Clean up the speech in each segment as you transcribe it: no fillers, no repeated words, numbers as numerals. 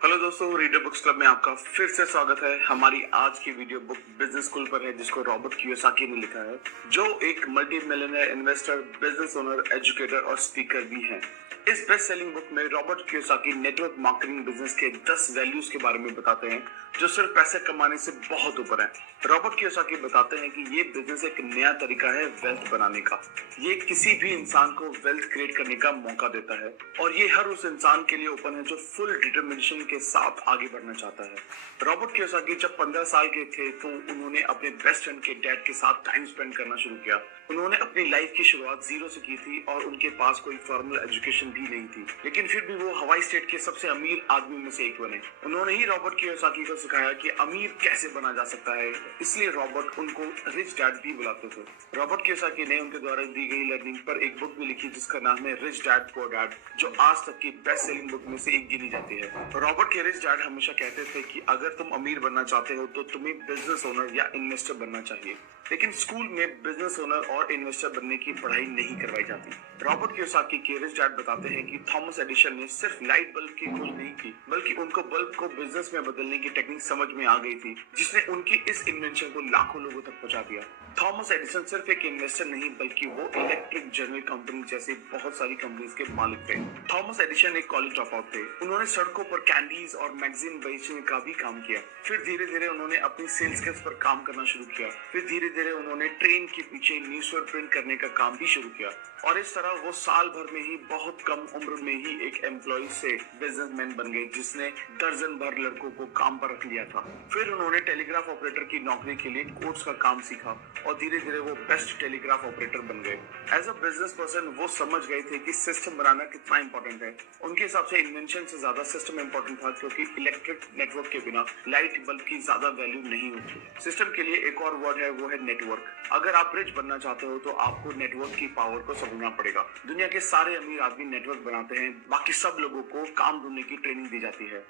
Hello दोस्तों, reader books club में आपका फिर से स्वागत है। हमारी आज की वीडियो बुक बिजनेस स्कूल पर है, जिसको रॉबर्ट कियोसाकी ने लिखा है, जो एक multi millionaire investor, business owner, educator और स्पीकर भी हैं। इस बेस्ट सेलिंग बुक में Robert Kiyosaki network marketing business के 10 वैल्यूज के बारे में बताते हैं, जो सिर्फ पैसे कमाने से बहुत ऊपर है। रॉबर्ट कियोसाकी बताते हैं कि ये बिजनेस एक नया तरीका है वेल्थ बनाने का। ये किसी भी इंसान को वेल्थ क्रिएट करने का मौका देता है और ये हर उस इंसान के लिए ओपन है जो फुल डिटर्मिनेशन के साथ आगे बढ़ना चाहता है। रॉबर्ट कियोसाकी जब 15 साल के थे तो उन्होंने अपने बेस्ट फ्रेंड के डैड के साथ टाइम स्पेंड करना शुरू किया। उन्होंने अपनी लाइफ की शुरुआत जीरो से की थी और उनके पास कोई फॉर्मल एजुकेशन भी नहीं थी, लेकिन फिर भी वो हवाई स्टेट के सबसे अमीर आदमी में से एक बने। उन्होंने ही रॉबर्ट कियोसाकी को सिखाया कि अमीर कैसे बना जा सकता है, इसलिए रॉबर्ट उनको रिच डैड भी बुलाते थे। रॉबर्ट कियोसाकी ने उनके द्वारा दी गई लर्निंग पर एक बुक भी लिखी जिसका नाम है रिच डैड पुअर डैड, जो आज तक की बेस्ट सेलिंग बुक में से एक गिनी जाती है। रॉबर्ट के रिच डैड हमेशा कहते थे कि अगर तुम अमीर बनना चाहते हो तो तुम्हें बिजनेस ओनर या इन्वेस्टर बनना चाहिए, लेकिन स्कूल में बिजनेस ओनर और इन्वेस्टर बनने की पढ़ाई नहीं करवाई जाती। रॉबर्ट कियोसाकी के रिच डैड बताते हैं कि थॉमस एडिसन ने सिर्फ लाइट बल्ब की खोज नहीं की, बल्कि उनको बल्ब को बिजनेस में बदलने की टेक्निक समझ में आ गई थी, जिसने उनकी इस इन्वेंशन को लाखों लोगों तक पहुंचा दिया। थॉमस एडिसन सिर्फ एक इन्वेस्टर नहीं, बल्कि वो इलेक्ट्रिक जनरल कंपनी जैसी बहुत सारी कंपनीज के मालिक थे। थॉमस एडिसन एक कॉलेज ड्रॉप आउट थे। उन्होंने सड़कों पर कैंडीज और मैगजीन बेचने का भी काम किया। फिर धीरे धीरे उन्होंने अपनी सेल्स स्किल्स पर काम करना शुरू किया। फिर धीरे धीरे उन्होंने ट्रेन के पीछे न्यूज़पेपर प्रिंट करने का काम भी शुरू किया और इस तरह वो साल भर में ही बहुत कम उम्र में ही एक एम्प्लॉय से बिजनेसमैन बन गए, जिसने दर्जन भर लड़कों को काम पर रख लिया था। फिर उन्होंने टेलीग्राफ ऑपरेटर की नौकरी के लिए कोर्स का काम सीखा और धीरे धीरे वो बेस्ट टेलीग्राफ ऑपरेटर बन गए। एज अ बिजनेस पर्सन वो समझ गए थे कि सिस्टम बनाना कितना इंपॉर्टेंट है। उनके हिसाब से इन्वेंशन से ज्यादा सिस्टम इंपॉर्टेंट था, क्योंकि इलेक्ट्रिक नेटवर्क के बिना लाइट बल्ब की ज्यादा वैल्यू नहीं होती। सिस्टम के लिए एक और वर्ड है, वो है नेटवर्क। अगर आप रिच बनना चाहते हो तो आपको नेटवर्क की पावर को समझना पड़ेगा। दुनिया के सारे अमीर आदमी नेटवर्क बनाते हैं, बाकी सब लोगों को काम ढूंढने की ट्रेनिंग दी जाती है।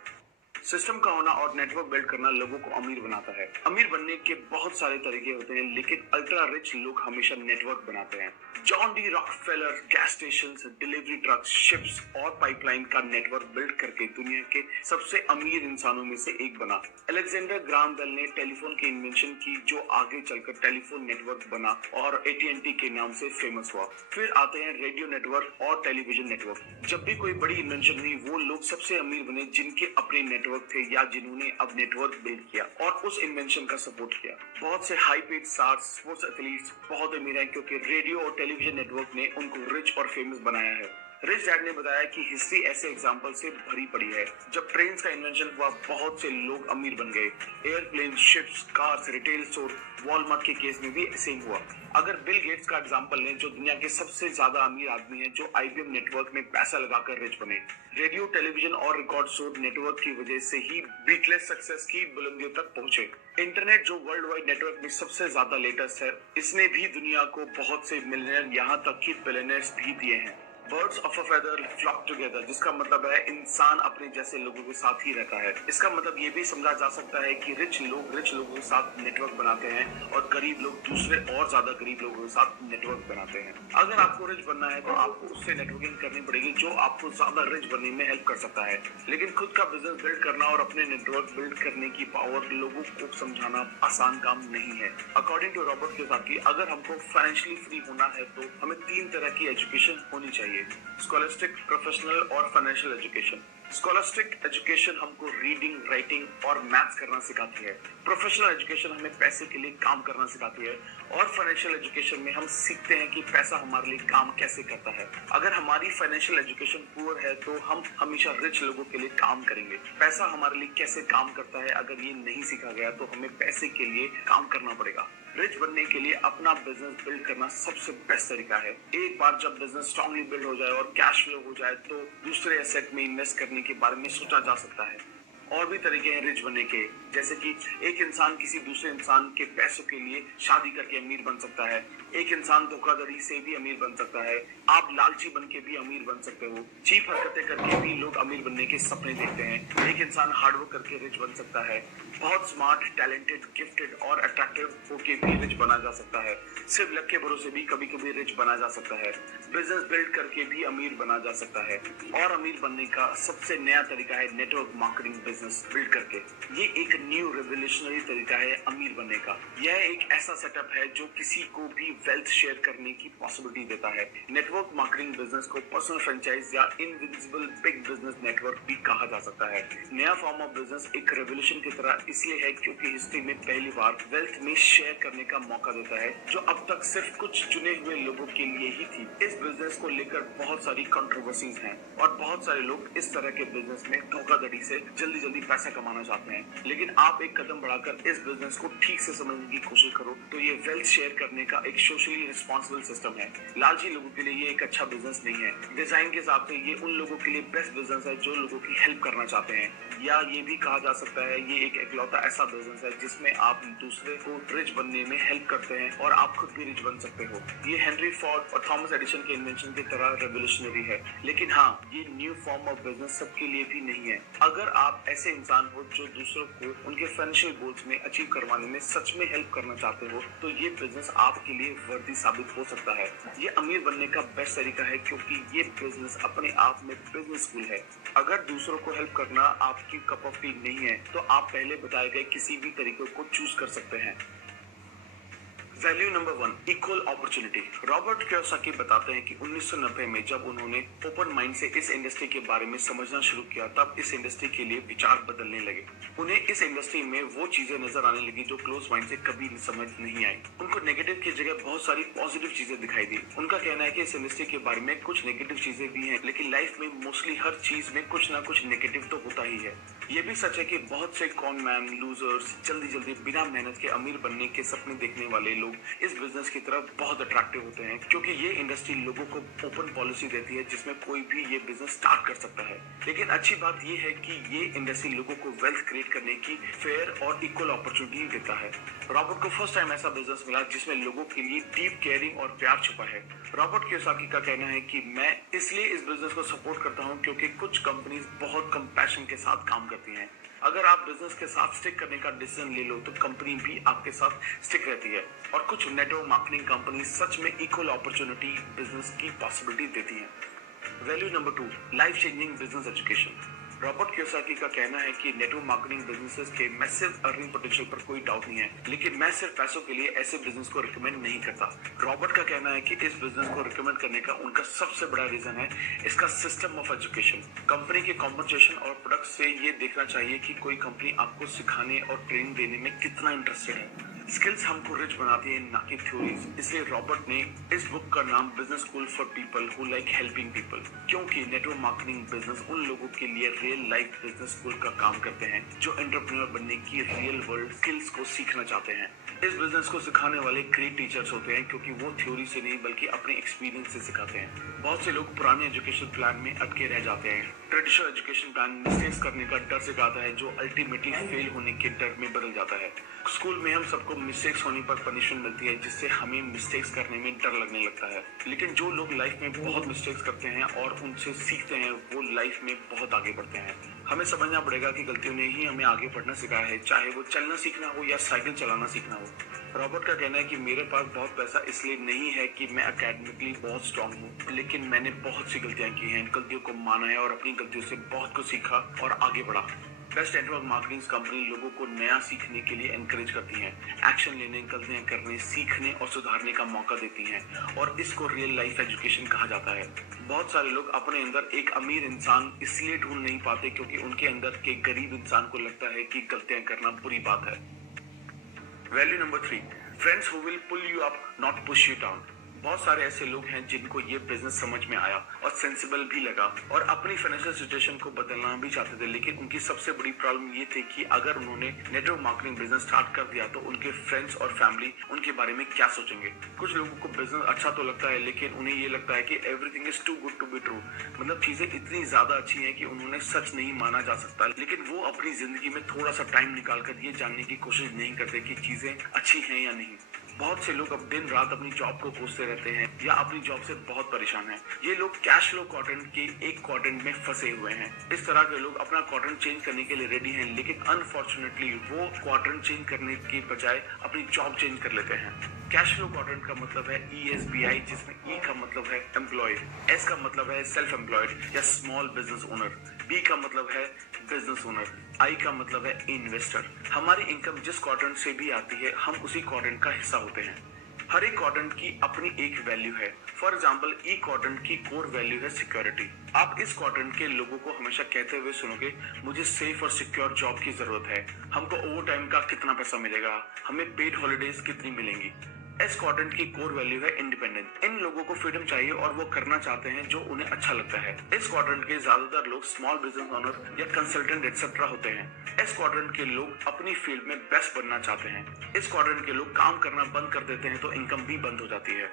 सिस्टम का होना और नेटवर्क बिल्ड करना लोगों को अमीर बनाता है। अमीर बनने के बहुत सारे तरीके होते हैं, लेकिन अल्ट्रा रिच लोग हमेशा नेटवर्क बनाते हैं। John D Rockefeller gas stations, delivery trucks, ships और पाइपलाइन का नेटवर्क बिल्ड करके दुनिया के सबसे अमीर इंसानों में से एक बना। अलेक्जेंडर ग्राहम बेल ने टेलीफोन की इन्वेंशन की, जो आगे चलकर टेलीफोन नेटवर्क बना और AT&T के नाम से फेमस हुआ। फिर आते हैं रेडियो नेटवर्क और टेलीविजन नेटवर्क। जब भी कोई बड़ी इन्वेंशन हुई, वो लोग सबसे अमीर बने जिनके अपने नेटवर्क थे या जिन्होंने अब नेटवर्क बिल्ड किया और उस इन्वेंशन का सपोर्ट किया। बहुत से high paid stars, sports athletes बहुत अमीर हैं, क्योंकि रेडियो और टेलीविजन नेटवर्क ने उनको रिच और फेमस बनाया है। रिच डैड ने बताया कि हिस्ट्री ऐसे एग्जाम्पल से भरी पड़ी है। जब ट्रेन का इन्वेंशन हुआ, बहुत से लोग अमीर बन गए। Airplane, ships, cars, retail store, Walmart के केस में भी सेम हुआ। अगर बिल गेट्स का एग्जांपल लें, जो दुनिया के सबसे ज्यादा अमीर आदमी हैं, जो IBM नेटवर्क में पैसा लगाकर रिच बने। रेडियो, टेलीविजन और रिकॉर्ड स्टोर नेटवर्क की वजह से ही बीटलेस सक्सेस की बुलंदियों तक पहुंचे। इंटरनेट, जो वर्ल्ड वाइड नेटवर्क में सबसे ज्यादा लेटेस्ट है, इसने भी दुनिया को बहुत से मिलियनर, यहाँ तक कि बिलियनर्स भी दिए हैं। Birds of a feather flock together, जिसका मतलब है इंसान अपने जैसे लोगों के साथ ही रहता है। इसका मतलब ये भी समझा जा सकता है कि रिच लोगों के साथ नेटवर्क बनाते हैं और गरीब लोग दूसरे और ज्यादा गरीब लोगों के साथ नेटवर्क बनाते हैं। अगर आपको रिच बनना है तो आपको उससे नेटवर्किंग करनी पड़ेगी जो आपको ज्यादा रिच बनने में हेल्प कर सकता है, लेकिन खुद का बिजनेस बिल्ड करना और अपने नेटवर्क बिल्ड करने की पावर लोगों को समझाना आसान काम नहीं है। अकॉर्डिंग टू रॉबर्ट कियोसाकी, अगर हमको फाइनेंशियली फ्री होना है तो हमें 3 तरह की एजुकेशन होनी चाहिए: स्कॉलस्टिक, प्रोफेशनल और फाइनेंशियल एजुकेशन। स्कॉलस्टिक एजुकेशन हमको रीडिंग, राइटिंग और मैथ्स करना सिखाती है। प्रोफेशनल एजुकेशन हमें पैसे के लिए काम करना सिखाती है और फाइनेंशियल एजुकेशन में हम सीखते हैं कि पैसा हमारे लिए काम कैसे करता है। अगर हमारी फाइनेंशियल एजुकेशन पुअर है तो हम हमेशा रिच लोगों के लिए काम करेंगे। पैसा हमारे लिए कैसे काम करता है, अगर ये नहीं सीखा गया तो हमें पैसे के लिए काम करना पड़ेगा। रिच बनने के लिए अपना बिजनेस बिल्ड करना सबसे बेस्ट तरीका है। एक बार जब बिजनेस स्ट्रांगली बिल्ड हो जाए और कैश फ्लो हो जाए, तो दूसरे एसेट में इन्वेस्ट करने के बारे में सोचा जा सकता है। और भी तरीके हैं रिच बनने के, जैसे कि एक इंसान किसी दूसरे इंसान के पैसों के लिए शादी करके अमीर बन सकता है, एक इंसान धोखाधड़ी से भी अमीर बन सकता है, आप लालची बन के भी अमीर बन सकते हो, चीप हरकतें करके भी लोग अमीर बनने के सपने देखते हैं, एक इंसान हार्डवर्क करके रिच बन सकता है, बहुत स्मार्ट, टैलेंटेड, गिफ्टेड और अट्रैक्टिव होके भी रिच बना जा सकता है, सिर्फ लक के भरोसे भी कभी कभी रिच बना जा सकता है, बिजनेस बिल्ड करके भी अमीर बना जा सकता है। और अमीर बनने का सबसे नया तरीका है नेटवर्क मार्केटिंग बिजनेस बिल्ड करके। ये एक न्यू रेवोल्यूशनरी तरीका है अमीर बनने का। यह एक ऐसा सेटअप है जो किसी को भी वेल्थ शेयर करने की पॉसिबिलिटी देता है। नेटवर्क मार्केटिंग बिजनेस को पर्सनल फ्रेंचाइज या इनविजिबल बिग बिजनेस नेटवर्क भी कहा जा सकता है। नया फॉर्म ऑफ बिजनेस एक रेवोल्यूशन की तरह इसलिए है क्योंकि हिस्ट्री में पहली बार वेल्थ में शेयर करने का मौका देता है, जो अब तक सिर्फ कुछ चुने हुए लोगों के लिए ही थी। इस बिजनेस को लेकर बहुत सारी कंट्रोवर्सीज हैं और बहुत सारे लोग इस तरह के बिजनेस में धोखाधड़ी से जल्दी जल्दी पैसा कमाना चाहते हैं, लेकिन आप एक कदम बढ़ाकर इस बिजनेस को ठीक से समझने की कोशिश करो तो ये वेल्थ शेयर करने का एक सोशली रिस्पॉन्सिबल सिस्टम है। लालची लोगों के लिए ये एक अच्छा बिजनेस नहीं है। डिजाइन के हिसाब से ये उन लोगों के लिए बेस्ट बिजनेस है जो लोगों की हेल्प करना चाहते हैं, या ये भी कहा जा सकता है ये एक इकलौता ऐसा बिजनेस है जिसमें आप दूसरे को रिच बनने में हेल्प करते हैं और आप खुद भी रिच बन सकते हो। ये हेनरी फोर्ड और थॉमस एडिसन के इन्वेंशन की तरह रेवोल्यूशनरी है, लेकिन हाँ, ये न्यू फॉर्म ऑफ बिजनेस सबके लिए भी नहीं है। अगर आप ऐसे इंसान हो जो दूसरों को उनके फाइनेंशियल गोल्स में अचीव करवाने में सच में हेल्प करना चाहते हो, तो ये बिजनेस आपके लिए वर्दी साबित हो सकता है। ये अमीर बनने का बेस्ट तरीका है क्योंकि ये बिजनेस अपने आप में बिजनेस स्कूल है। अगर दूसरों को हेल्प करना आपकी कप ऑफ टी नहीं है, तो आप पहले बताए गए किसी भी तरीके को चूज कर सकते हैं। Value number 1, equal opportunity. Robert Kiyosaki बताते हैं कि 1990 में जब उन्होंने ओपन माइंड से इस इंडस्ट्री के बारे में समझना शुरू किया, तब इस इंडस्ट्री के लिए विचार बदलने लगे। उन्हें इस इंडस्ट्री में वो चीजें नजर आने लगी जो क्लोज माइंड से कभी समझ नहीं आई। उनको नेगेटिव की जगह बहुत सारी पॉजिटिव चीजें दिखाई दी। उनका कहना है कि इस इंडस्ट्री के बारे में कुछ नेगेटिव चीजें भी हैं, लेकिन लाइफ में मोस्टली हर चीज में कुछ ना कुछ नेगेटिव तो होता ही है। ये भी सच है कि बहुत से कॉन मैन, लूजर्स, जल्दी जल्दी बिना मेहनत के अमीर बनने के सपने देखने वाले लोग इस बिजनेस की तरफ बहुत अट्रैक्टिव होते हैं, क्योंकि ये इंडस्ट्री लोगों को ओपन पॉलिसी देती है जिसमें कोई भी ये बिजनेस स्टार्ट कर सकता है। लेकिन अच्छी बात ये है कि ये इंडस्ट्री लोगों को वेल्थ क्रिएट करने की फेयर और इक्वल अपॉर्चुनिटी देता है। रॉबर्ट को फर्स्ट टाइम ऐसा बिजनेस मिला जिसमें लोगों के लिए डीप केयरिंग और प्यार छुपा है। रॉबर्ट कियोसाकी का कहना है कि मैं इसलिए इस बिजनेस को सपोर्ट करता हूं क्योंकि कुछ कंपनीज बहुत कंपैशन के साथ काम करती हैं। अगर आप बिजनेस के साथ स्टिक करने का डिसीजन ले लो तो कंपनी भी आपके साथ स्टिक रहती है, और कुछ नेटवर्क मार्केटिंग कंपनी सच में इक्वल अपॉर्चुनिटी बिजनेस की पॉसिबिलिटी देती हैं। Value number 2, life changing business education. Robert Kiyosaki का कहना है कि नेटवर्क मार्केटिंग बिजनेसेस के मैसिव अर्निंग पोटेंशियल पर कोई डाउट नहीं है, लेकिन मैं सिर्फ पैसों के लिए ऐसे बिजनेस को रिकमेंड नहीं करता। रॉबर्ट का कहना है कि इस बिजनेस को रिकमेंड करने का उनका सबसे बड़ा रीजन है इसका सिस्टम ऑफ एजुकेशन। कंपनी के कॉम्पनसेशन और प्रोडक्ट से ये देखना चाहिए कि कोई कंपनी आपको सिखाने और ट्रेनिंग देने में कितना इंटरेस्टेड है। स्किल्स हमको रिच बनाती है, ना कि थ्योरीज। इसलिए रॉबर्ट ने इस बुक का नाम business school for people who like helping people, क्योंकि नेटवर्क मार्केटिंग बिजनेस उन लोगों के लिए रियल लाइफ बिजनेस स्कूल का काम करते हैं जो एंटरप्रेन्योर बनने की रियल वर्ल्ड स्किल्स को सीखना चाहते हैं। इस बिजनेस को सिखाने वाले ग्रेट टीचर्स होते हैं क्योंकि वो थ्योरी से नहीं बल्कि अपने एक्सपीरियंस से सिखाते हैं। बहुत से लोग पुराने एजुकेशन प्लान में अटके रह जाते हैं। ट्रेडिशनल एजुकेशन प्लान मिस्टेक्स करने का डर सिखाता है जो अल्टीमेटली फेल होने के डर में बदल जाता है। स्कूल में हम सबको मिस्टेक्स होने पर पनिशमेंट मिलती है जिससे हमें मिस्टेक्स करने में डर लगने लगता है, लेकिन जो लोग लाइफ में बहुत मिस्टेक्स करते हैं और उनसे सीखते हैं वो लाइफ में बहुत आगे बढ़ते हैं। हमें समझना पड़ेगा कि गलतियों ने ही हमें आगे बढ़ना सिखाया है, चाहे वो चलना सीखना हो या साइकिल चलाना सीखना हो। रॉबर्ट का कहना है कि मेरे पास बहुत पैसा इसलिए नहीं है कि मैं एकेडमिकली बहुत स्ट्रांग हूँ, लेकिन मैंने बहुत सी गलतियां की हैं, गलतियों को माना है और अपनी गलतियों से बहुत कुछ सीखा और आगे बढ़ा। बेस्ट नेटवर्क मार्केटिंग कंपनी लोगों को नया सीखने के लिए एनकरेज करती हैं, एक्शन लेने, गलतियां करने, सीखने और सुधारने का मौका देती हैं, और इसको रियल लाइफ एजुकेशन कहा जाता है। बहुत सारे लोग अपने अंदर एक अमीर इंसान इसलिए ढूंढ नहीं पाते क्योंकि उनके अंदर के गरीब इंसान को लगता है कि गलतियां करना बुरी बात है। Value number 3, friends who will pull you up not push you down. बहुत सारे ऐसे लोग हैं जिनको ये बिजनेस समझ में आया और सेंसिबल भी लगा और अपनी फाइनेंशियल सिचुएशन को बदलना भी चाहते थे, लेकिन उनकी सबसे बड़ी प्रॉब्लम ये थी कि अगर उन्होंने नेटवर्क मार्केटिंग बिजनेस स्टार्ट कर दिया तो उनके फ्रेंड्स और फैमिली उनके बारे में क्या सोचेंगे। कुछ लोगों को बिजनेस अच्छा तो लगता है, लेकिन उन्हें ये लगता है कि everything is too good to be true, मतलब चीजें इतनी ज्यादा अच्छी हैं कि उन्होंने सच नहीं माना जा सकता। लेकिन वो अपनी जिंदगी में थोड़ा सा टाइम निकालकर ये जानने की कोशिश नहीं करते कि चीजें अच्छी हैं या नहीं। बहुत से लोग अब दिन रात अपनी जॉब को कोसते रहते हैं या अपनी जॉब से बहुत परेशान हैं। ये लोग कैश फ्लो क्वाड्रेंट के एक क्वाड्रेंट में फंसे हुए हैं। इस तरह के लोग अपना क्वाड्रेंट चेंज करने के लिए रेडी हैं, लेकिन अनफॉर्चुनेटली वो क्वाड्रेंट चेंज करने की बजाय अपनी जॉब चेंज कर लेते हैं। कैश फ्लो क्वाड्रेंट का मतलब है ESBI, जिसमें E का मतलब है एम्प्लॉय, S का मतलब है सेल्फ एम्प्लॉयड या स्मॉल बिजनेस ओनर, B का मतलब है बिजनेस ओनर, I का मतलब है इन्वेस्टर। हमारी इनकम जिस क्वाड्रेंट से भी आती है हम उसी क्वाड्रेंट का हिस्सा होते हैं। हर एक क्वाड्रेंट की अपनी एक वैल्यू है। फॉर एग्जाम्पल E क्वाड्रेंट की कोर वैल्यू है सिक्योरिटी। आप इस क्वाड्रेंट के लोगों को हमेशा कहते हुए सुनोगे, मुझे सेफ और सिक्योर जॉब की जरूरत है, हमको ओवर टाइम का कितना पैसा मिलेगा, हमें पेड हॉलीडेज कितनी मिलेंगी। S क्वाड्रेंट की कोर वैल्यू है इंडिपेंडेंस। इन लोगों को फ्रीडम चाहिए और वो करना चाहते हैं जो उन्हें अच्छा लगता है। इस क्वाड्रेंट के ज्यादातर लोग स्मॉल बिजनेस ओनर या कंसल्टेंट एक्सेट्रा होते हैं। इस क्वाड्रेंट के लोग अपनी फील्ड में बेस्ट बनना चाहते हैं। इस क्वाड्रेंट के लोग काम करना बंद कर देते हैं तो इनकम भी बंद हो जाती है।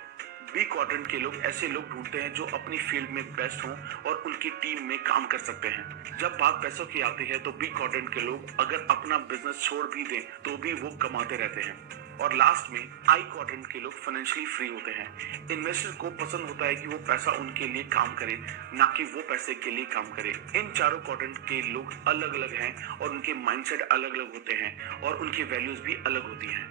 B क्वाड्रेंट के लोग ऐसे लोग ढूंढते हैं जो अपनी फील्ड में बेस्ट हों और उनकी टीम में काम कर सकते हैं। जब बात पैसों की आती है तो B क्वाड्रेंट के लोग अगर अपना बिजनेस छोड़ भी दें तो भी वो कमाते रहते हैं। और लास्ट में I क्वाड्रेंट के लोग फाइनेंशियली फ्री होते हैं। इन्वेस्टर को पसंद होता है कि वो पैसा उनके लिए काम करे, ना कि वो पैसे के लिए काम करे। इन चारों क्वाड्रेंट के लोग अलग अलग हैं और उनके माइंडसेट अलग अलग होते हैं और उनकी वैल्यूज भी अलग होती हैं।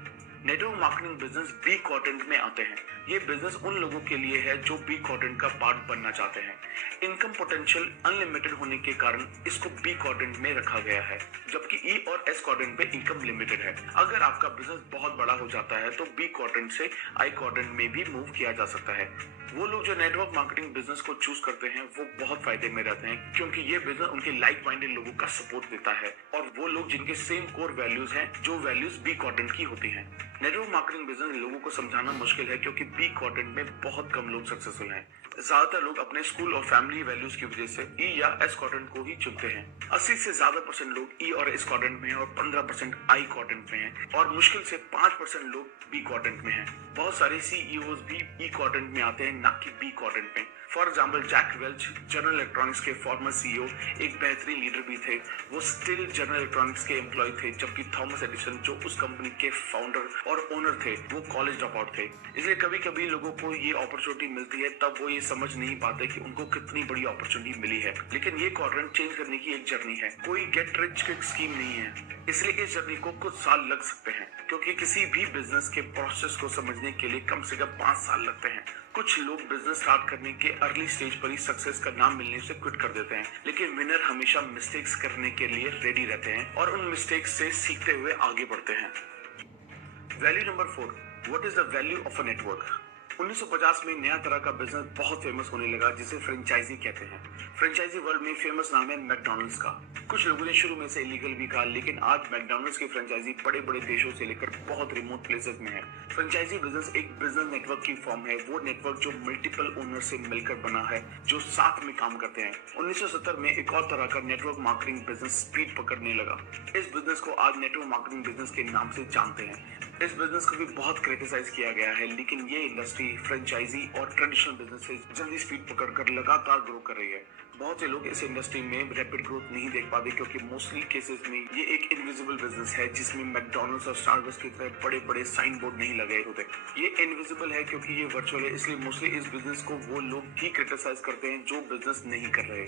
Network marketing business B quadrant में आते हैं। ये बिजनेस उन लोगों के लिए है जो B क्वाड्रेंट का पार्ट बनना चाहते हैं। इनकम पोटेंशियल अनलिमिटेड होने के कारण इसको B क्वाड्रेंट में रखा गया है, जबकि E और S क्वाड्रेंट पे इनकम लिमिटेड है। अगर आपका बिजनेस बहुत बड़ा हो जाता है तो B क्वाड्रेंट से I क्वाड्रेंट में भी मूव किया जा सकता है। वो लोग जो नेटवर्क मार्केटिंग बिजनेस को चूज करते हैं वो बहुत फायदे में रहते हैं, क्योंकि ये बिजनेस उनके लाइक माइंडेड लोगों का सपोर्ट देता है और वो लोग जिनके सेम कोर वैल्यूज हैं जो वैल्यूज B क्वाड्रेंट की होती हैं। नेटवर्क मार्केटिंग बिजनेस लोगों को समझाना मुश्किल है क्योंकि B क्वाड्रेंट में बहुत कम लोग सक्सेसफुल हैं। ज्यादातर लोग अपने स्कूल और फैमिली वैल्यूज की वजह से E या S क्वाड्रेंट को ही चुनते हैं। 80 से ज्यादा % लोग E और S क्वाड्रेंट में हैं और 15% I क्वाड्रेंट में हैं और मुश्किल से 5% लोग B क्वाड्रेंट में हैं। बहुत सारे CEOs भी E क्वाड्रेंट में आते हैं, ना कि B क्वाड्रेंट में। For example Jack Welch General Electronics के फॉर्मर CEO एक बेहतरीन लीडर भी थे। वो स्टिल जनरल इलेक्ट्रॉनिक्स के एम्प्लॉय थे, जबकि थॉमस एडिसन जो उस कंपनी के फाउंडर और ओनर थे वो कॉलेज ड्रॉप आउट थे। इसलिए कभी कभी लोगों को ये अपॉर्चुनिटी मिलती है तब वो ये समझ नहीं पाते कि उनको कितनी बड़ी अपॉर्चुनिटी मिली है। लेकिन ये क्वाड्रेंट चेंज करने की एक जर्नी है, कोई गेट रिच क्विक स्कीम नहीं है। इसलिए इस जर्नी को कुछ साल लग सकते हैं, क्योंकि किसी भी बिजनेस के प्रोसेस को समझने के लिए कम से कम 5 साल लगते हैं। कुछ लोग बिजनेस स्टार्ट करने के अर्ली स्टेज पर ही सक्सेस का नाम मिलने से क्विट कर देते हैं, लेकिन विनर हमेशा मिस्टेक्स करने के लिए रेडी रहते हैं और उन मिस्टेक्स से सीखते हुए आगे बढ़ते हैं। Value number 4, what is the value of a network. 1950 में नया तरह का बिजनेस बहुत फेमस होने लगा जिसे फ्रेंचाइजी कहते हैं। फ्रेंचाइजी वर्ल्ड में फेमस नाम है मैकडॉनल्ड्स का। कुछ लोगों ने शुरू में से इलीगल भी कहा, लेकिन आज मैकडॉनल्ड्स की फ्रेंचाइजी बड़े बड़े देशों से लेकर बहुत रिमोट प्लेसेस में है। फ्रेंचाइजी बिजनेस एक बिजनेस नेटवर्क की फॉर्म है, वो नेटवर्क जो मल्टीपल ओनर से मिलकर बना है जो साथ में काम करते हैं। 1970 में एक और तरह का नेटवर्क मार्केटिंग बिजनेस स्पीड पकड़ने लगा। इस बिजनेस को आज नेटवर्क मार्केटिंग बिजनेस के नाम से जानते हैं। इस बिजनेस को भी बहुत क्रिटिसाइज किया गया है, लेकिन ये इंडस्ट्री फ्रेंचाइजी और ट्रेडिशनल बिजनेस से जल्दी स्पीड पकड़कर लगातार ग्रो कर रही है। बहुत से लोग इस इंडस्ट्री में रैपिड ग्रोथ नहीं देख पाते क्योंकि मोस्टली केसेस में ये एक इनविजिबल बिजनेस है जिसमें मैकडॉनल्ड्स और स्टारबक्स की तरह बड़े बड़े साइन बोर्ड नहीं लगे होते। ये इनविजिबल है क्योंकि ये वर्चुअल है, इसलिए मोस्टली इस बिजनेस को वो लोग ही क्रिटिसाइज करते हैं जो बिजनेस नहीं कर रहे।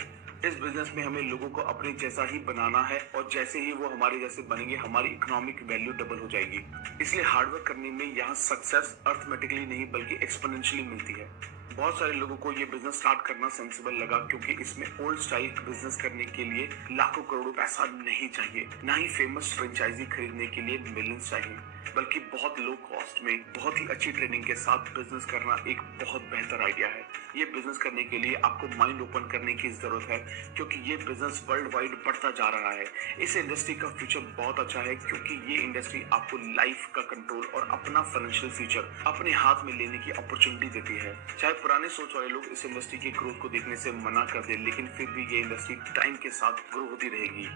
इस बिजनेस में हमें लोगों को अपने जैसा ही बनाना है और जैसे ही वो हमारे जैसे बनेंगे हमारी इकोनॉमिक वैल्यू डबल हो जाएगी। इसलिए हार्डवर्क करने में यहाँ सक्सेस अर्थमेटिकली नहीं बल्कि एक्सपोनेंशियली मिलती है। बहुत सारे लोगों को ये बिजनेस स्टार्ट करना सेंसिबल लगा क्योंकि इसमें ओल्ड स्टाइल बिजनेस करने के लिए लाखों करोड़ों पैसा नहीं चाहिए, ना ही फेमस फ्रेंचाइजी खरीदने के लिए मिलियंस चाहिए, बल्कि बहुत लो कॉस्ट में बहुत ही अच्छी ट्रेनिंग के साथ बिजनेस करना एक बहुत बेहतर आइडिया है। ये बिजनेस करने के लिए आपको माइंड ओपन करने की जरूरत है क्योंकि ये बिजनेस वर्ल्ड वाइड बढ़ता जा रहा है। इस इंडस्ट्री का फ्यूचर बहुत अच्छा है क्योंकि ये इंडस्ट्री आपको लाइफ का कंट्रोल और अपना फाइनेंशियल फ्यूचर अपने हाथ में लेने की अपॉर्चुनिटी देती है। चाहे पुराने सोच वाले लोग इस इंडस्ट्री की ग्रोथ को देखने से मना कर दे, लेकिन फिर भी ये इंडस्ट्री टाइम के साथ ग्रो होती रहेगी।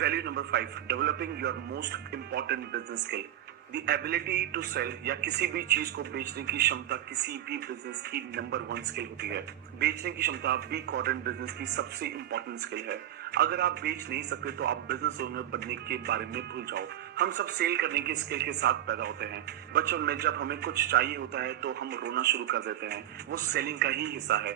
Value number 5, developing your most important business skill. The ability to sell या किसी भी चीज को बेचने की क्षमता किसी भी बिजनेस की नंबर 1 स्किल होती है। बेचने की क्षमता बी कॉर्पोरेट बिजनेस की सबसे इंपॉर्टेंट स्किल है। अगर आप बेच नहीं सकते तो आप बिजनेस ओनर बनने के बारे में भूल जाओ। हम सब सेल करने के स्किल के साथ पैदा होते हैं। बचपन में जब हमें कुछ चाहिए होता है तो हम रोना शुरू कर देते हैं, वो सेलिंग का ही हिस्सा है।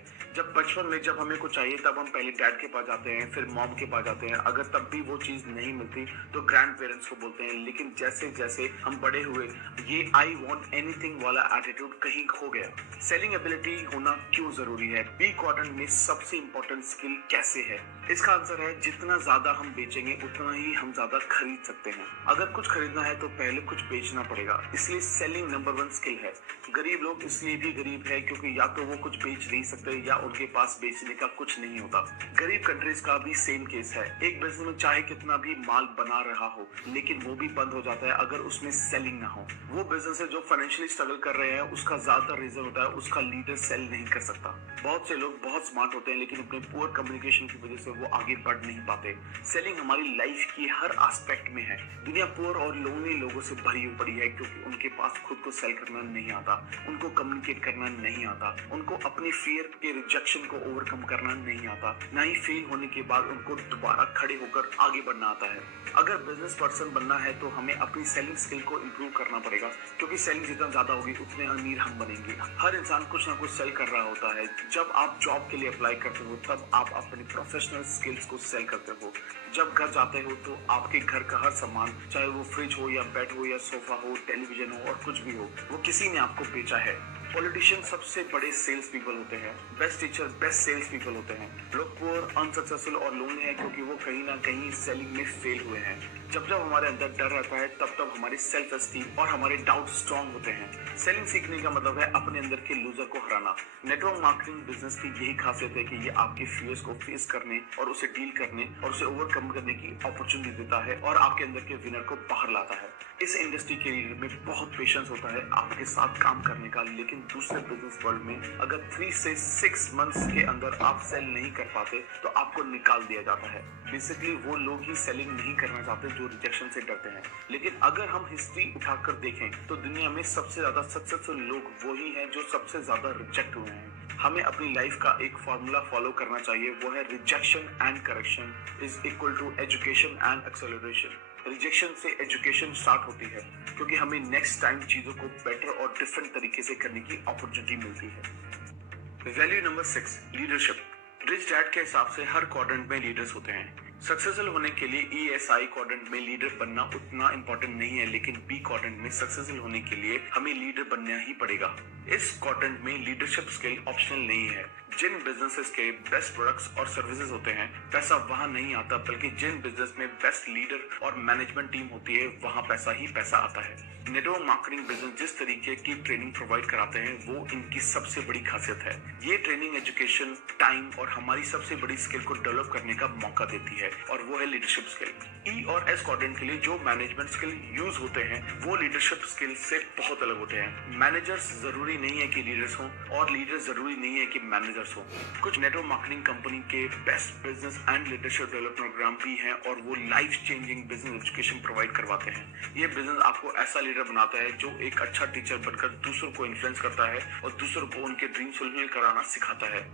बचपन में जब हमें कुछ चाहिए तब हम पहले डैड के पास जाते हैं, फिर मॉम के पास जाते हैं। अगर तब भी वो चीज नहीं मिलती तो ग्रैंड पेरेंट्स को बोलते हैं। लेकिन जैसे जैसे हम बड़े हुए ये आई वॉन्ट एनीथिंग वाला एटीट्यूड कहीं खो गया। सेलिंग एबिलिटी होना क्यों जरूरी है? बी क्वाड्रेंट में सबसे इंपॉर्टेंट स्किल कैसे है? इसका आंसर है जितना ज्यादा हम बेचेंगे उतना ही हम ज्यादा खरीद सकते हैं। अगर कुछ खरीदना है तो पहले कुछ बेचना पड़ेगा, इसलिए सेलिंग नंबर 1 स्किल है। गरीब लोग इसलिए भी गरीब है क्योंकि या तो वो कुछ बेच नहीं सकते या उनके पास बेचने का कुछ नहीं होता। गरीब कंट्रीज का भी सेम केस है। एक बिजनेस में चाहे कितना भी माल बना रहा हो लेकिन वो भी बंद हो जाता है अगर उसमें सेलिंग ना हो। वो बिजनेस है जो फाइनेंशियली स्ट्रगल कर रहे हैं, उसका ज्यादातर रीजन होता है उसका लीडर सेल नहीं कर सकता। बहुत से लोग बहुत स्मार्ट होते हैं लेकिन अपने पुअर कम्युनिकेशन की वजह से वो आगे बढ़ नहीं पाते। सेलिंग हमारी लाइफ की हर एस्पेक्ट में है। दुनिया पुअर और लोनली लोगों से भरी पड़ी है क्योंकि उनके पास खुद को सेल करना नहीं आता, उनको कम्युनिकेट करना नहीं आता, उनको अपनी फियर के रिजेक्शन को ओवरकम करना नहीं आता, ना ही फेल होने के बाद उनको दोबारा खड़े होकर आगे बढ़ना आता है। अगर बिजनेस पर्सन बनना है तो हमें अपनी सेलिंग स्किल को इंप्रूव करना पड़ेगा क्योंकि सेलिंग जितना ज्यादा होगी उतने अमीर हम बनेंगे। हर इंसान कुछ ना कुछ सेल कर रहा होता है। जब आप जॉब के लिए अप्लाई करते हो तब आप अपनी प्रोफेशनल स्किल्स को सेल करते हो। जब घर जाते हो तो आपके घर का हर सामान, चाहे वो फ्रिज हो या बेड हो या सोफा हो, टेलीविजन हो और कुछ भी हो, वो किसी ने आपको बेचा है। पॉलिटिशियन सबसे बड़े सेल्स पीपल होते हैं। Best teacher best sales people होते हैं। लोग पुअर, अनसक्सेसफुल और लोनली हैं क्योंकि वो कहीं ना कहीं सेलिंग में फेल हुए हैं। जब जब हमारे अंदर डर रहता है तब तब हमारी सेल्फ एस्टीम और हमारे डाउट स्ट्रांग होते हैं। सेलिंग सीखने का मतलब है अपने अंदर के लूजर को हराना। नेटवर्क मार्केटिंग बिजनेस की यही खासियत है कि ये आपके फियर्स को फेस करने और उसे डील करने और उसे ओवरकम करने की अपॉर्चुनिटी देता है और आपके अंदर के विनर को बाहर लाता है। इस इंडस्ट्री के लीडर में बहुत पेशेंस होता है आपके साथ काम करने का, लेकिन दूसरे बिजनेस वर्ल्ड में अगर 3 से 6 मंथ्स के अंदर आप सेल नहीं कर पाते तो आपको निकाल दिया जाता है। बेसिकली वो लोग ही सेलिंग नहीं करना चाहते जो रिजेक्शन से डरते हैं। लेकिन अगर हम हिस्ट्री उठाकर देखें तो दुनिया में सबसे ज्यादा सक्सेसफुल लोग वही हैं जो सबसे ज्यादा रिजेक्ट हुए हैं। हमें अपनी लाइफ का एक फॉर्मूला फॉलो करना चाहिए, वो है rejection and correction is equal to education and acceleration. Rejection से एजुकेशन स्टार्ट होती है क्योंकि हमें नेक्स्ट टाइम चीजों को बेटर और डिफरेंट तरीके से करने की अपॉर्चुनिटी मिलती है। Value number 6, leadership. Rich dad के हिसाब से हर क्वाड्रेंट में लीडर्स होते हैं। सक्सेसफुल होने के लिए ESI क्वाड्रेंट में लीडर बनना उतना इंपॉर्टेंट नहीं है, लेकिन बी क्वाड्रेंट में सक्सेसफुल होने के लिए हमें लीडर बनना ही पड़ेगा। इस क्वाड्रेंट में लीडरशिप स्किल ऑप्शनल नहीं है। जिन बिजनेसेस के बेस्ट प्रोडक्ट्स और सर्विसेज होते हैं पैसा वहां नहीं आता, बल्कि जिन बिजनेस में बेस्ट लीडर और मैनेजमेंट टीम होती है वहां पैसा ही पैसा आता है। नेटवर्क मार्केटिंग बिजनेस जिस तरीके की ट्रेनिंग प्रोवाइड कराते हैं वो इनकी सबसे बड़ी खासियत है। ये ट्रेनिंग एजुकेशन, टाइम और हमारी सबसे बड़ी स्किल को डेवलप करने का मौका देती है और वो है लीडरशिप स्किल। E और S क्वाड्रेंट के लिए जो मैनेजमेंट स्किल यूज होते हैं वो लीडरशिप स्किल से बहुत अलग होते हैं। मैनेजर्स जरूरी नहीं है कि लीडर्स हों और लीडर्स जरूरी नहीं है कि मैनेजर्स हों। कुछ नेटवर्क मार्केटिंग कंपनी के best business and leadership development program भी हैं और वो life changing business education provide करवाते हैं। ये बिजनेस आपको ऐसा लीडर बनाता है जो एक अच्छा टीचर बनकर दूसरों को इन्फ्लुएंस करता है और दूसरों को उनके ड्रीम फुलफिल कराना सिखाता है।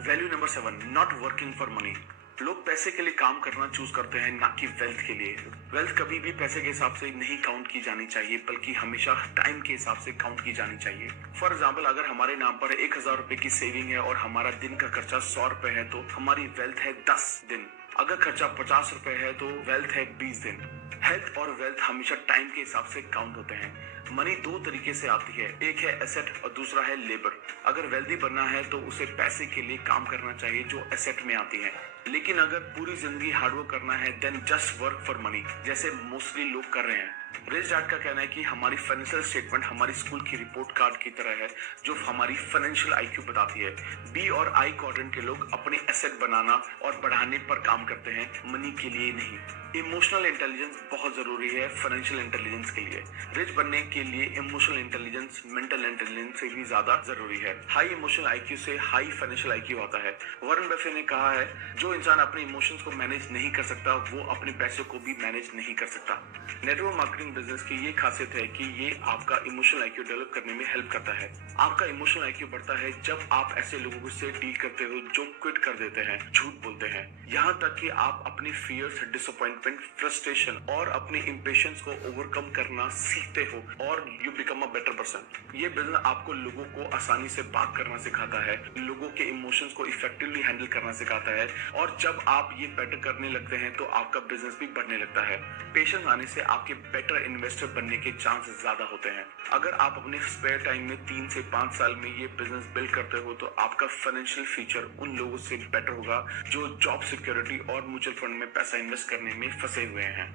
Value number 7, not working for money. लोग पैसे के लिए काम करना चूज करते हैं, ना कि वेल्थ के लिए। वेल्थ कभी भी पैसे के हिसाब से नहीं काउंट की जानी चाहिए, बल्कि हमेशा टाइम के हिसाब से काउंट की जानी चाहिए। फॉर एग्जाम्पल, अगर हमारे नाम पर 1000 रुपए की सेविंग है और हमारा दिन का खर्चा 100 रुपए है तो हमारी वेल्थ है 10 दिन। अगर खर्चा 50 रुपए है तो वेल्थ है 20 दिन। हेल्थ और वेल्थ हमेशा टाइम के हिसाब से काउंट होते हैं। मनी दो तरीके से आती है, एक है एसेट और दूसरा है लेबर। अगर वेल्दी बनना है तो उसे पैसे के लिए काम करना चाहिए जो एसेट में आती है, लेकिन अगर पूरी जिंदगी हार्डवर्क करना है then just work for money, जैसे मोस्टली लोग कर रहे हैं। रिच डैड का कहना है कि हमारी फाइनेंशियल स्टेटमेंट हमारी स्कूल की रिपोर्ट कार्ड की तरह है जो हमारी फाइनेंशियल आईक्यू बताती है। बी और आई क्वाड्रेंट के लोग अपने एसेट बनाना और बढ़ाने पर काम करते हैं, मनी के लिए नहीं। इमोशनल इंटेलिजेंस बहुत जरूरी है फाइनेंशियल इंटेलिजेंस के लिए। रिच बनने के लिए इमोशनल इंटेलिजेंस मेंटल इंटेलिजेंस से भी ज्यादा जरूरी है। हाई इमोशनल आईक्यू से हाई फाइनेंशियल आईक्यू आता है। वॉरेन बफे ने कहा है, जो इंसान अपने इमोशंस को मैनेज नहीं कर सकता वो अपने पैसों को भी मैनेज नहीं कर सकता। नेटवर्क मार्केटिंग बिजनेस की ये खासियत है कि ये आपका इमोशनल आईक्यू डेवलप करने में हेल्प करता है। आपका इमोशनल आईक्यू बढ़ता है जब आप ऐसे लोगों से डील करते हो जो क्विट कर देते हैं, झूठ बोलते हैं, यहाँ तक कि आप अपनी फियर्स, डिसअपॉइंटमेंट, फ्रस्ट्रेशन और अपने इम्पेशंस को ओवरकम करना सीखते हो और you become a better person. ये बिजनेस आपको लोगों को आसानी से बात करना सिखाता है, लोगों के इमोशंस को इफेक्टिवली हैंडल करना सिखाता है, और जब आप ये बेटर करने लगते हैं तो आपका बिजनेस भी बढ़ने लगता है। पेशेंस आने से आपके बेटर इन्वेस्टर बनने के चांसेस ज्यादा होते हैं। अगर आप अपने स्पेयर टाइम में 3 से 5 साल में ये बिजनेस बिल्ड करते हो तो आपका फाइनेंशियल फ्यूचर उन लोगों से बेटर होगा जो जॉब सिक्योरिटी और म्यूचुअल फंड में पैसा इन्वेस्ट करने में फंसे हुए हैं।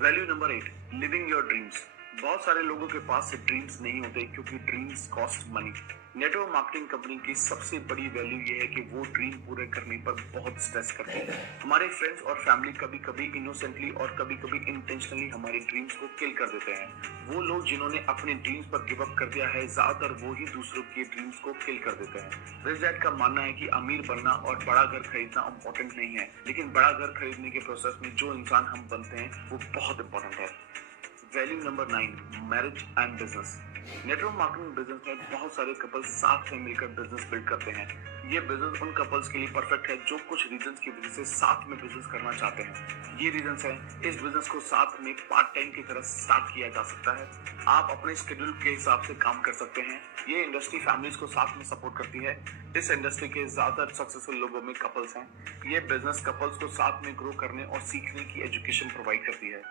Value number 8, living your dreams. बहुत सारे लोगों के पास ड्रीम्स नहीं होते क्योंकि dreams cost money. Network marketing company की सबसे बड़ी वैल्यू ये है कि वो ड्रीम पूरे करने पर बहुत स्ट्रेस करते हैं। हमारे फ्रेंड्स और फैमिली कभी कभी इनोसेंटली और कभी कभी इंटेंशनली हमारे ड्रीम्स को किल कर देते हैं। वो लोग जिन्होंने अपने ड्रीम्स पर गिव अप कर दिया है, ज्यादातर वो ही दूसरों के ड्रीम्स को किल कर देते हैं। रिच डैड का मानना है कि अमीर बनना और बड़ा घर खरीदना इम्पोर्टेंट नहीं है, लेकिन बड़ा घर खरीदने के प्रोसेस में जो इंसान हम बनते हैं वो बहुत इंपॉर्टेंट है। Value number 9, marriage and business. Network marketing business में बहुत सारे कपल्स साथ में मिलकर बिजनेस बिल्ड करते हैं। ये बिजनेस उन कपल्स के लिए परफेक्ट है जो कुछ रीजंस की वजह से साथ में बिजनेस करना चाहते हैं। ये रीजंस है, इस बिजनेस को साथ में पार्ट टाइम की तरह स्टार्ट किया जा सकता है। आप अपने शेड्यूल के हिसाब से काम कर सकते हैं। ये इंडस्ट्री फैमिलीज को साथ में सपोर्ट करती है। इस इंडस्ट्री के ज्यादातर सक्सेसफुल लोगों में कपल्स हैं। ये बिजनेस कपल्स को साथ में ग्रो करने और सीखने की एजुकेशन प्रोवाइड करती है।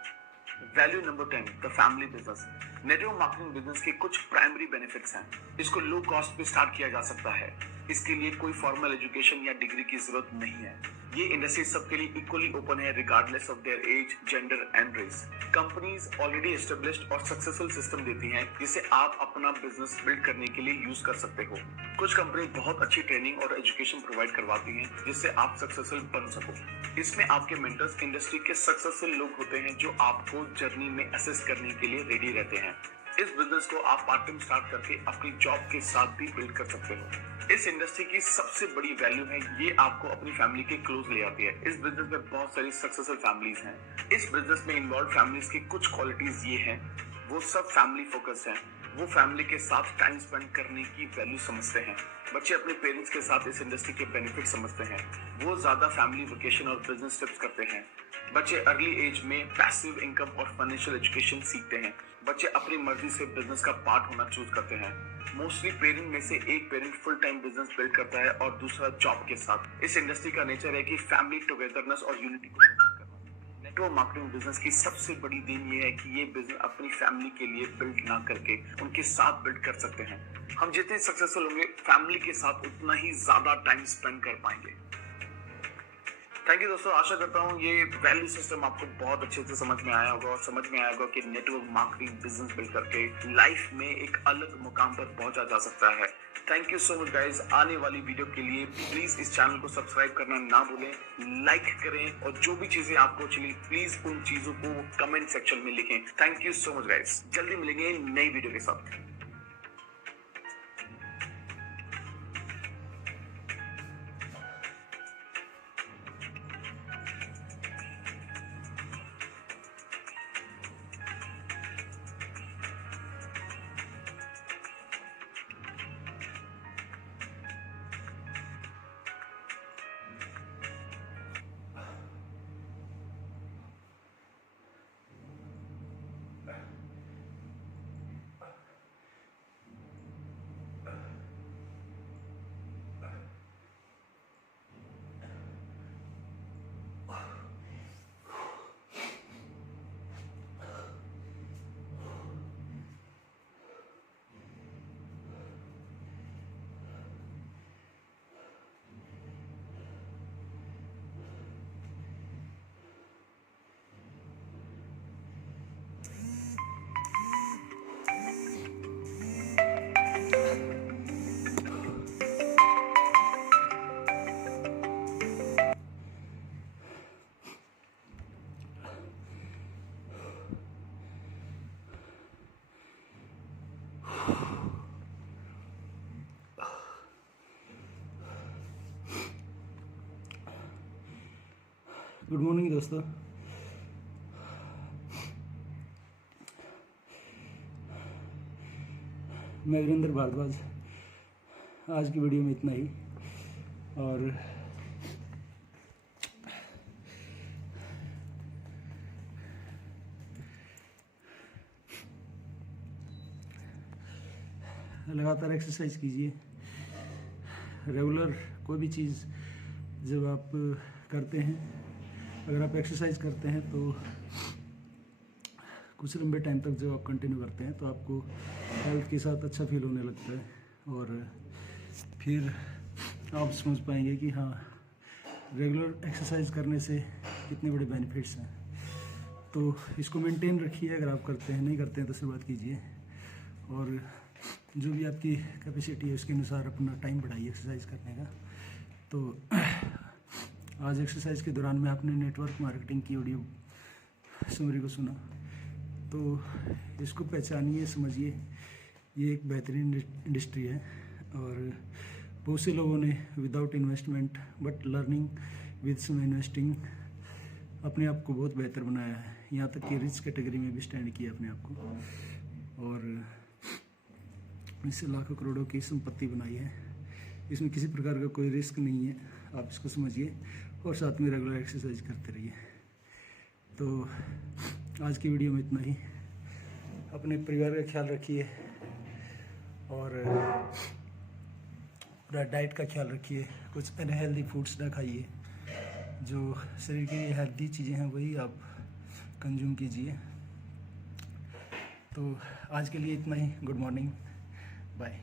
Value number 10, the family business. Network marketing business के कुछ प्राइमरी बेनिफिट्स हैं। इसको लो कॉस्ट पे स्टार्ट किया जा सकता है। इसके लिए कोई फॉर्मल एजुकेशन या डिग्री की जरूरत नहीं है। ये इंडस्ट्री सबके लिए इक्वली ओपन है regardless of their age, gender and race. Companies already established और सक्सेसफुल सिस्टम देती हैं जिसे आप अपना बिजनेस बिल्ड करने के लिए यूज कर सकते हो। कुछ कंपनी बहुत अच्छी ट्रेनिंग और एजुकेशन प्रोवाइड करवाती हैं जिससे आप सक्सेसफुल बन सको। इसमें आपके मेंटर्स इंडस्ट्री के सक्सेसफुल लोग होते हैं जो आपको जर्नी में असिस्ट करने के लिए रेडी रहते हैं। इस बिजनेस को आप पार्ट टाइम स्टार्ट करके अपनी जॉब के साथ भी बिल्ड कर सकते हो। इस इंडस्ट्री की सबसे बड़ी वैल्यू है ये आपको अपनी फैमिली के क्लोज ले आती है। इस बिजनेस में बहुत सारी सक्सेसफुल फैमिलीज हैं। इस बिजनेस में इन्वॉल्व फैमिलीज की कुछ क्वालिटीज ये हैं, वो सब फैमिली फोकस हैं। वो फैमिली के साथ टाइम स्पेंड करने की वैल्यू समझते हैं। बच्चे अपने पेरेंट्स के साथ इस इंडस्ट्री के बेनिफिट समझते हैं। वो ज्यादा फैमिली वेकेशन और बिजनेस ट्रिप्स करते हैं। बच्चे अर्ली एज में पैसिव इनकम और फाइनेंशियल एजुकेशन सीखते हैं। बच्चे अपनी मर्जी से बिजनेस का पार्ट होना चूज करते हैं। मोस्टली पेरेंट में से एक parent full time business build करता है और दूसरा जॉब के साथ। इस इंडस्ट्री का नेचर है कि फैमिली टुगेदरनेस और यूनिटी को सपोर्ट करना। नेटवर्क मार्केटिंग बिजनेस की सबसे बड़ी देन ये है कि ये बिजनेस अपनी फैमिली के लिए बिल्ड ना करके उनके साथ बिल्ड कर सकते हैं। हम जितने सक्सेसफुल होंगे फैमिली के साथ उतना ही ज्यादा टाइम स्पेंड कर पाएंगे। थैंक यू दोस्तों, आशा करता हूँ ये वैल्यू सिस्टम आपको बहुत अच्छे से समझ में आया होगा और समझ में आया होगा कि नेटवर्क मार्केटिंग बिजनेस बिल्ड करके लाइफ में एक अलग मुकाम पर पहुंचा जा सकता है। Thank you so much guys. आने वाली वीडियो के लिए प्लीज इस चैनल को सब्सक्राइब करना ना भूलें, लाइक करें और जो भी चीजें आपको चली प्लीज उन चीजों को कमेंट सेक्शन में लिखें। Thank you so much guys. जल्दी मिलेंगे नई वीडियो के साथ। गुड मॉर्निंग दोस्तों। मैं वीरेंद्र भारद्वाज। आज की वीडियो में इतना ही। और लगातार एक्सरसाइज कीजिए। रेगुलर कोई भी चीज़ जब आप करते हैं, अगर आप एक्सरसाइज करते हैं तो कुछ लंबे टाइम तक जब आप कंटिन्यू करते हैं तो आपको हेल्थ के साथ अच्छा फील होने लगता है और फिर आप समझ पाएंगे कि हाँ, रेगुलर एक्सरसाइज करने से कितने बड़े बेनिफिट्स हैं। तो इसको मेंटेन रखिए। अगर आप करते हैं, नहीं करते हैं तो शुरुआत कीजिए और जो भी आपकी कैपेसिटी है उसके अनुसार अपना टाइम बढ़ाइए एक्सरसाइज करने का। तो आज एक्सरसाइज के दौरान में आपने नेटवर्क मार्केटिंग की ऑडियो समरी को सुना, तो इसको पहचानिए, समझिए। ये एक बेहतरीन इंडस्ट्री है और बहुत से लोगों ने without investment but learning with some investing अपने आप को बहुत बेहतर बनाया है। यहाँ तक कि रिच कैटेगरी में भी स्टैंड किया अपने आप को और इससे लाखों करोड़ों की संपत्ति बनाई है। इसमें किसी प्रकार का कोई रिस्क नहीं है। आप इसको समझिए और साथ में रेगुलर एक्सरसाइज करते रहिए। तो आज की वीडियो में इतना ही। अपने परिवार का ख्याल रखिए और डाइट का ख्याल रखिए। कुछ अनहेल्दी फूड्स ना खाइए। जो शरीर के लिए हेल्दी चीज़ें हैं वही आप कंज्यूम कीजिए। तो आज के लिए इतना ही। Good morning, bye.